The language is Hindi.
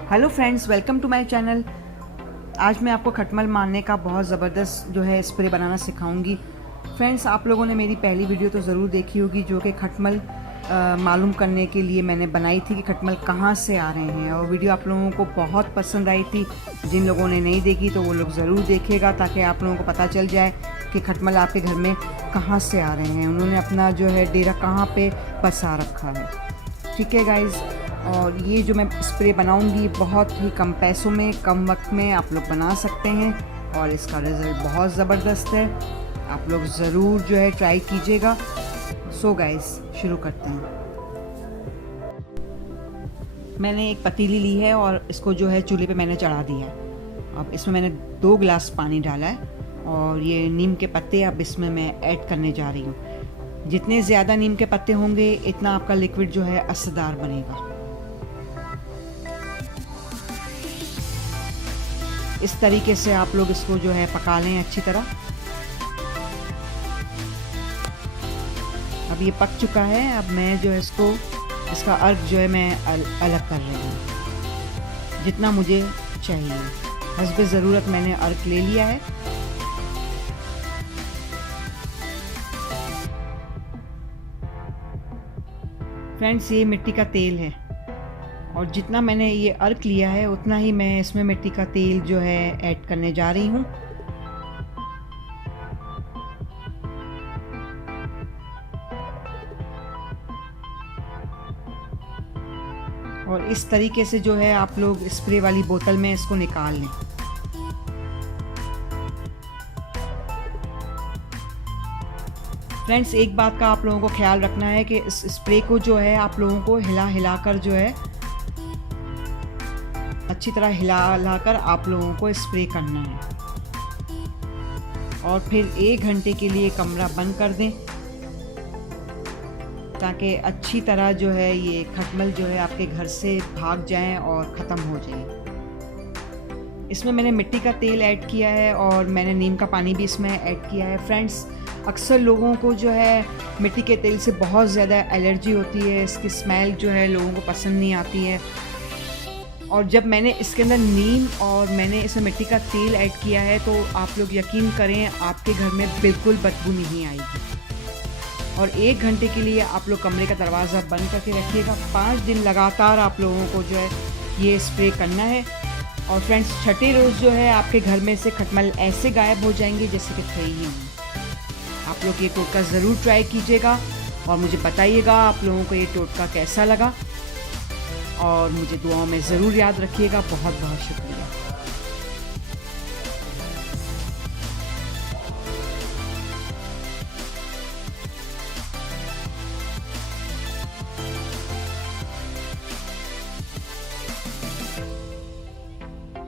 Hello friends, welcome to my channel. आज मैं आपको खटमल मारने का बहुत ज़बरदस्त जो है स्प्रे बनाना सिखाऊंगी। फ्रेंड्स, आप लोगों ने मेरी पहली वीडियो तो ज़रूर देखी होगी जो कि खटमल मालूम करने के लिए मैंने बनाई थी कि खटमल कहाँ से आ रहे हैं, और वीडियो आप लोगों को बहुत पसंद आई थी। जिन लोगों ने नहीं देखी तो वो लोग ज़रूर देखेगा ताकि आप लोगों को पता चल जाए कि खटमल आपके घर में कहाँ से आ रहे हैं, उन्होंने अपना जो है डेरा कहाँ पे बसा रखा है। ठीक है गाइज़, और ये जो मैं स्प्रे बनाऊंगी बहुत ही कम पैसों में, कम वक्त में आप लोग बना सकते हैं और इसका रिज़ल्ट बहुत ज़बरदस्त है। आप लोग ज़रूर जो है ट्राई कीजिएगा। सो गाइज़, शुरू करते हैं। मैंने एक पतीली ली है और इसको जो है चूल्हे पे मैंने चढ़ा दिया है। अब इसमें मैंने 2 गिलास पानी डाला है और ये नीम के पत्ते अब इसमें मैं ऐड करने जा रही हूँ। जितने ज़्यादा नीम के पत्ते होंगे इतना आपका लिक्विड जो है असरदार बनेगा। इस तरीके से आप लोग इसको जो है पका लें अच्छी तरह। अब ये पक चुका है। अब मैं जो है इसका अर्क जो है मैं अलग कर रही हूँ जितना मुझे चाहिए। हस्बे ज़रूरत मैंने अर्क ले लिया है। फ्रेंड्स, ये मिट्टी का तेल है और जितना मैंने ये अर्क लिया है उतना ही मैं इसमें मिट्टी का तेल जो है ऐड करने जा रही हूँ। और इस तरीके से जो है आप लोग स्प्रे वाली बोतल में इसको निकाल लें। फ्रेंड्स, एक बात का आप लोगों को ख्याल रखना है कि इस स्प्रे को जो है आप लोगों को हिला हिलाकर जो है अच्छी तरह हिलाकर आप लोगों को स्प्रे करना है और फिर 1 घंटे के लिए कमरा बंद कर दें ताकि अच्छी तरह जो है ये खटमल जो है आपके घर से भाग जाएं और ख़त्म हो जाएं। इसमें मैंने मिट्टी का तेल ऐड किया है और मैंने नीम का पानी भी इसमें ऐड किया है। फ्रेंड्स, अक्सर लोगों को जो है मिट्टी के तेल से बहुत ज़्यादा एलर्जी होती है, इसकी स्मेल जो है लोगों को पसंद नहीं आती है। और जब मैंने इसके अंदर नीम और मैंने इसमें मिट्टी का तेल ऐड किया है तो आप लोग यकीन करें आपके घर में बिल्कुल बदबू नहीं आएगी। और 1 घंटे के लिए आप लोग कमरे का दरवाज़ा बंद करके रखिएगा। 5 दिन लगातार आप लोगों को जो है ये स्प्रे करना है। और फ्रेंड्स, छठे रोज़ जो है आपके घर में से खटमल ऐसे गायब हो जाएंगे जैसे कि थे ही नहीं। आप लोग ये टोटका ज़रूर ट्राई कीजिएगा और मुझे बताइएगा आप लोगों को ये टोटका कैसा लगा, और मुझे दुआओं में ज़रूर याद रखिएगा। बहुत बहुत शुक्रिया।